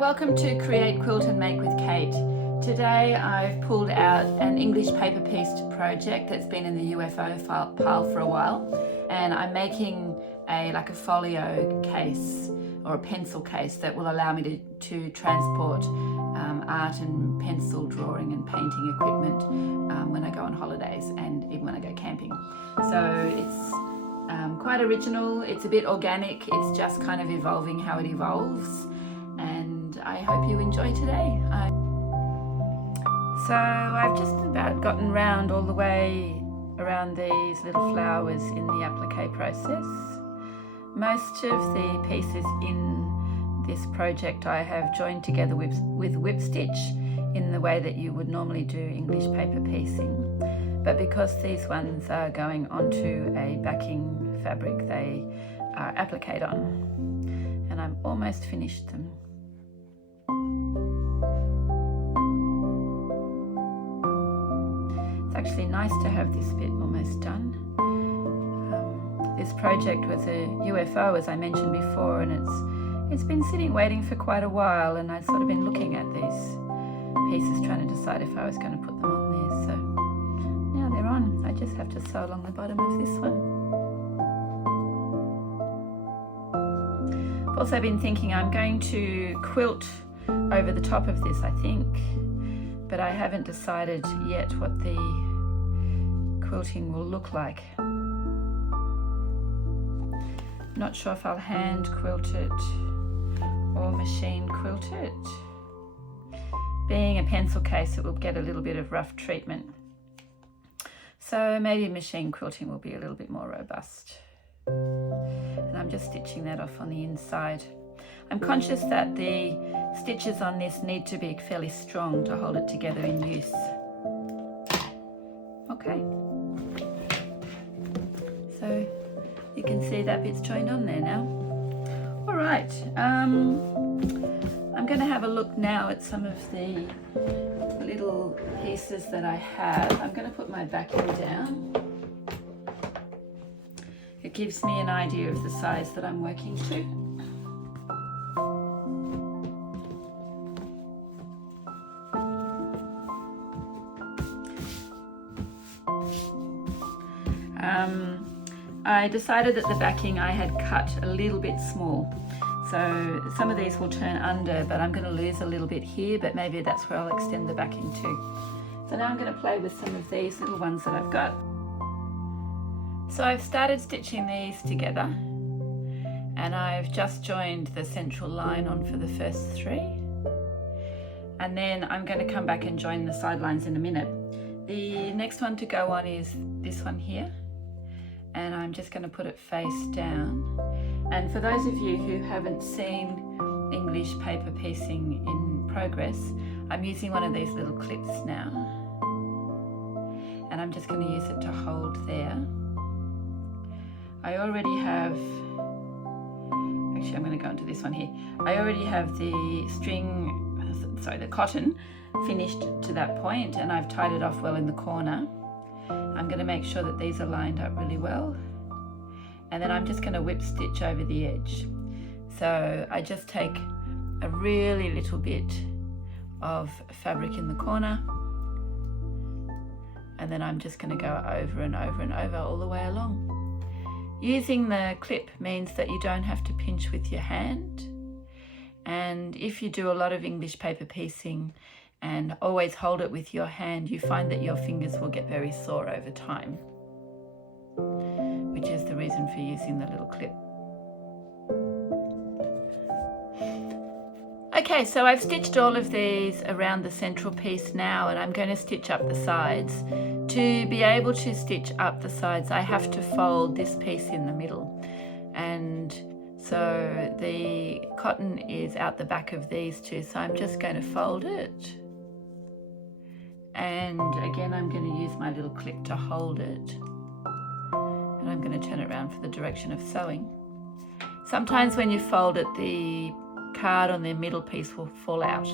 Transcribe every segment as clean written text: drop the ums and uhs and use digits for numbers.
welcome to Create, Quilt and Make with Kate. Today I've pulled out an English paper piece project that's been in the UFO pile for a while, and I'm making a folio case or a pencil case that will allow me to transport art and pencil drawing and painting equipment when I go on holidays and even when I go camping. So it's quite original, it's a bit organic, it's just kind of evolving how it evolves, and I hope you enjoy today. So I've just about gotten round all the way around these little flowers in the applique process. Most of the pieces in this project I have joined together with whip stitch in the way that you would normally do English paper piecing. But because these ones are going onto a backing fabric, they are appliqued on, and I'm almost finished them. It's actually nice to have this bit almost done. This project was a UFO, as I mentioned before, and it's been sitting waiting for quite a while, and I'd sort of been looking at these pieces trying to decide if I was going to put them on there. So now they're on. I just have to sew along the bottom of this one. I've also been thinking I'm going to quilt over the top of this, I think, but I haven't decided yet what the quilting will look like. Not sure if I'll hand quilt it or machine quilt it. Being a pencil case, it will get a little bit of rough treatment. So maybe machine quilting will be a little bit more robust. And I'm just stitching that off on the inside. I'm conscious that the stitches on this need to be fairly strong to hold it together in use. Okay. So you can see that bit's joined on there now. All right, I'm going to have a look now at some of the little pieces that I have. I'm going to put my backing down. It gives me an idea of the size that I'm working to. I decided that the backing I had cut a little bit small, so some of these will turn under, but I'm going to lose a little bit here, but maybe that's where I'll extend the backing too. So now I'm going to play with some of these little ones that I've got. So I've started stitching these together, and I've just joined the central line on for the first three, and then I'm going to come back and join the sidelines in a minute. The next one to go on is this one here, and I'm just going to put it face down. And for those of you who haven't seen English paper piecing in progress, I'm using one of these little clips now, and I'm just going to use it to hold there. I already have, actually I'm going to go into this one here. I already have the the cotton finished to that point, and I've tied it off well in the corner. I'm going to make sure that these are lined up really well, and then I'm just going to whip stitch over the edge. So I just take a really little bit of fabric in the corner, and then I'm just going to go over and over and over all the way along. Using the clip means that you don't have to pinch with your hand, and if you do a lot of English paper piecing and always hold it with your hand, you find that your fingers will get very sore over time, which is the reason for using the little clip. Okay, so I've stitched all of these around the central piece now, and I'm going to stitch up the sides. To be able to stitch up the sides, I have to fold this piece in the middle, and so the cotton is out the back of these two, so I'm just going to fold it. And again, I'm going to use my little clip to hold it, and I'm going to turn it around for the direction of sewing. Sometimes when you fold it, the card on the middle piece will fall out,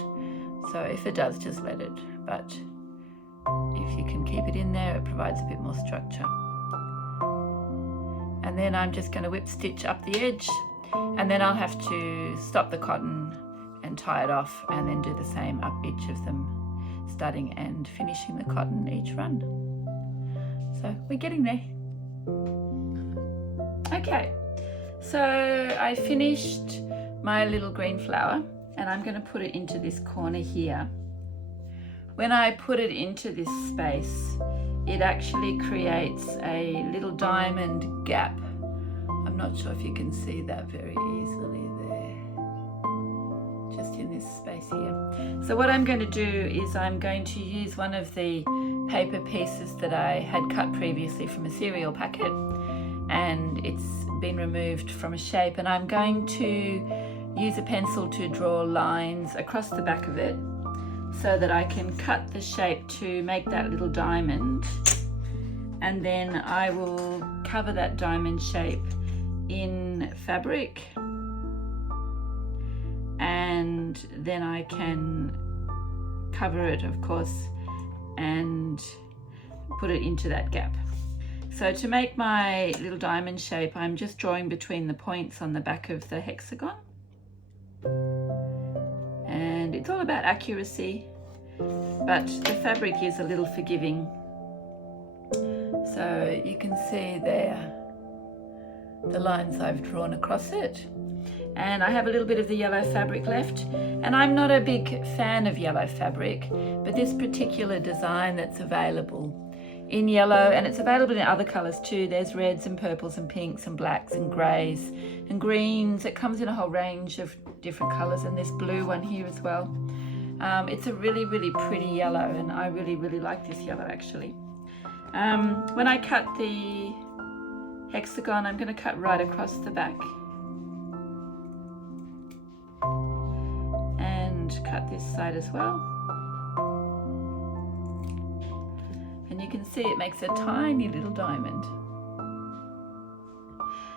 so if it does, just let it, but if you can keep it in there, it provides a bit more structure. And then I'm just going to whip stitch up the edge, and then I'll have to stop the cotton and tie it off, and then do the same up each of them, starting and finishing the cotton each run. So we're getting there. Okay, so I finished my little green flower, and I'm going to put it into this corner here. When I put it into this space, it actually creates a little diamond gap. I'm not sure if you can see that very easily there, just in this space here. So what I'm going to do is I'm going to use one of the paper pieces that I had cut previously from a cereal packet, and it's been removed from a shape, and I'm going to use a pencil to draw lines across the back of it so that I can cut the shape to make that little diamond, and then I will cover that diamond shape in fabric, and then I can cover it, of course, and put it into that gap. So to make my little diamond shape, I'm just drawing between the points on the back of the hexagon. And it's all about accuracy, but the fabric is a little forgiving. So you can see there the lines I've drawn across it. And I have a little bit of the yellow fabric left, and I'm not a big fan of yellow fabric, but this particular design that's available in yellow, and it's available in other colors too. There's reds and purples and pinks and blacks and grays and greens. It comes in a whole range of different colors, and this blue one here as well. It's a really, really pretty yellow, and I really, really like this yellow actually. When I cut the hexagon, I'm going to cut right across the back and cut this side as well. And you can see it makes a tiny little diamond.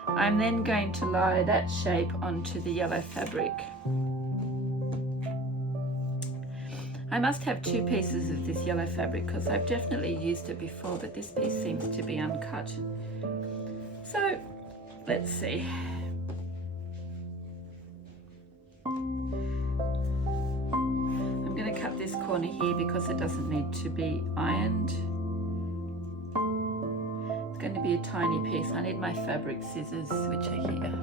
I'm then going to lie that shape onto the yellow fabric. I must have two pieces of this yellow fabric because I've definitely used it before, but this piece seems to be uncut. So let's see. I'm going to cut this corner here because it doesn't need to be ironed. It's going to be a tiny piece. I need my fabric scissors, which are here.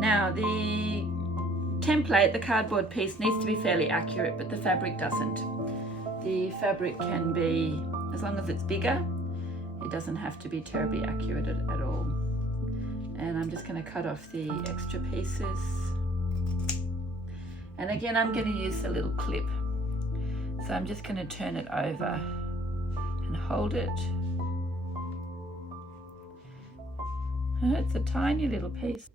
Now the template, the cardboard piece, needs to be fairly accurate, but the fabric doesn't. The fabric can be, as long as it's bigger, it doesn't have to be terribly accurate at all. And I'm just going to cut off the extra pieces. And again, I'm going to use a little clip. So I'm just going to turn it over and hold it. And it's a tiny little piece.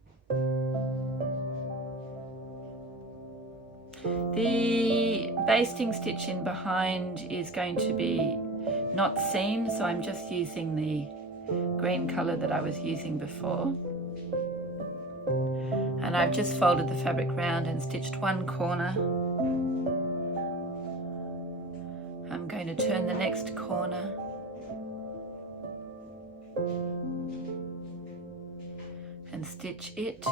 The basting stitch in behind is going to be not seen, so I'm just using the green colour that I was using before. And I've just folded the fabric round and stitched one corner. I'm going to turn the next corner. And stitch it.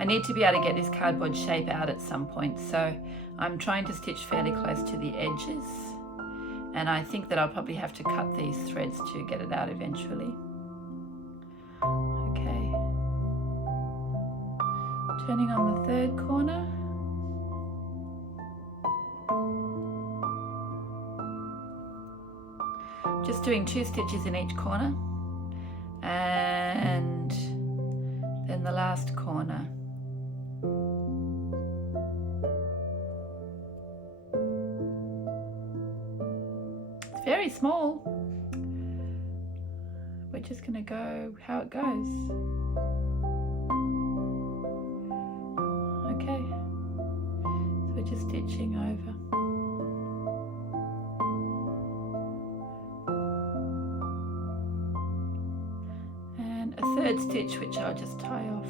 I need to be able to get this cardboard shape out at some point, so I'm trying to stitch fairly close to the edges, and I think that I'll probably have to cut these threads to get it out eventually. Okay, turning on the third corner. Just doing 2 stitches in each corner, and then the last corner. Very small. We're just going to go how it goes. Okay, so we're just stitching over. And a third stitch, which I'll just tie off.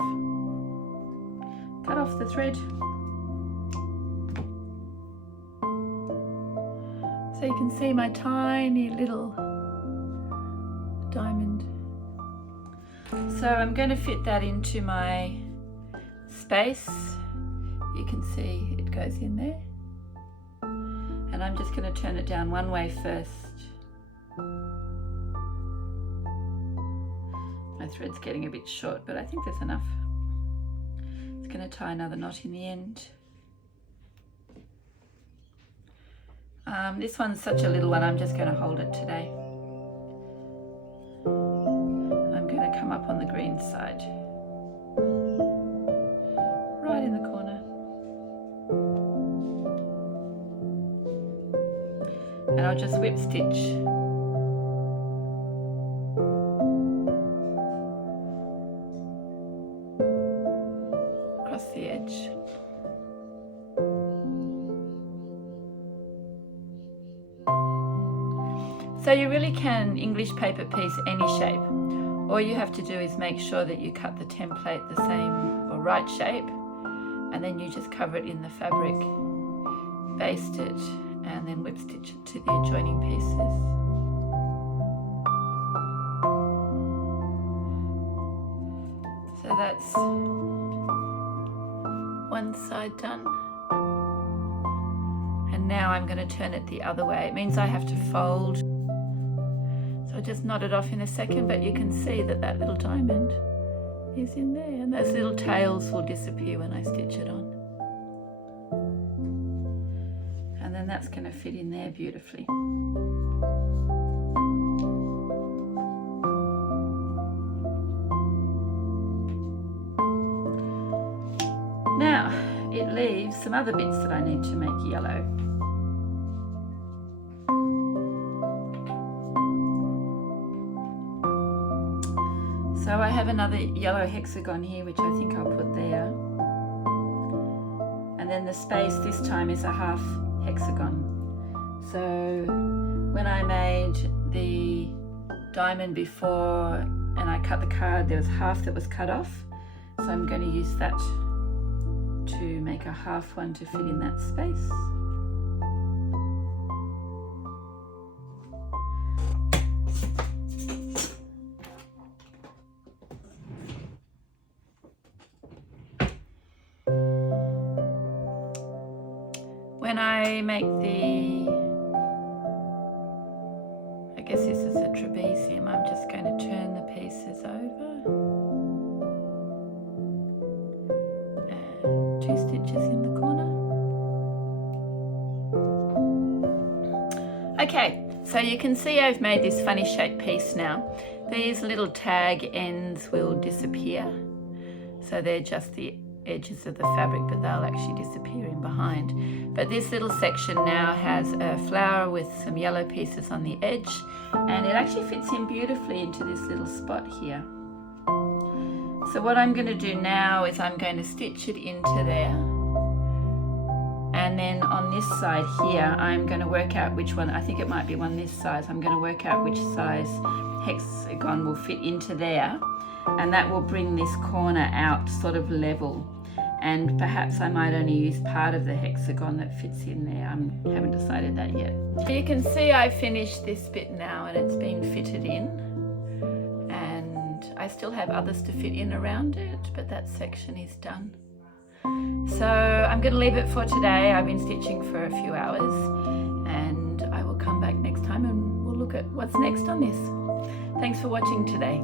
Cut off the thread. So you can see my tiny little So I'm going to fit that into my space. You can see it goes in there. And I'm just going to turn it down one way first. My thread's getting a bit short, but I think there's enough. It's going to tie another knot in the end. This one's such a little one, I'm just going to hold it today. I'm going to come up on the green side, right in the corner. And I'll just whip stitch. Across the edge. So you really can English paper piece any shape. All you have to do is make sure that you cut the template the same or right shape, and then you just cover it in the fabric, baste it, and then whip stitch it to the adjoining pieces. So that's one side done. And now I'm going to turn it the other way. It means I have to fold. So I'll just knot it off in a second, but you can see that that little diamond is in there, and those little tails will disappear when I stitch it on. And then that's going to fit in there beautifully. Now it leaves some other bits that I need to make yellow. So I have another yellow hexagon here, which I think I'll put there. And then the space this time is a half hexagon. So when I made the diamond before and I cut the card, there was half that was cut off. So I'm going to use that to make a half one to fit in that space. When I make the, I guess this is a trapezium, I'm just going to turn the pieces over. And 2 stitches in the corner. Okay, so you can see I've made this funny shaped piece now. These little tag ends will disappear. So they're just the edges of the fabric, but they'll actually disappear in behind. But this little section now has a flower with some yellow pieces on the edge, and it actually fits in beautifully into this little spot here. So what I'm going to do now is I'm going to stitch it into there, and then on this side here I'm going to work out which one, I think it might be one this size, I'm going to work out which size hexagon will fit into there, and that will bring this corner out sort of level. And perhaps I might only use part of the hexagon that fits in there. I haven't decided that yet. You can see I finished this bit now and it's been fitted in. And I still have others to fit in around it, but that section is done. So I'm going to leave it for today. I've been stitching for a few hours, and I will come back next time and we'll look at what's next on this. Thanks for watching today.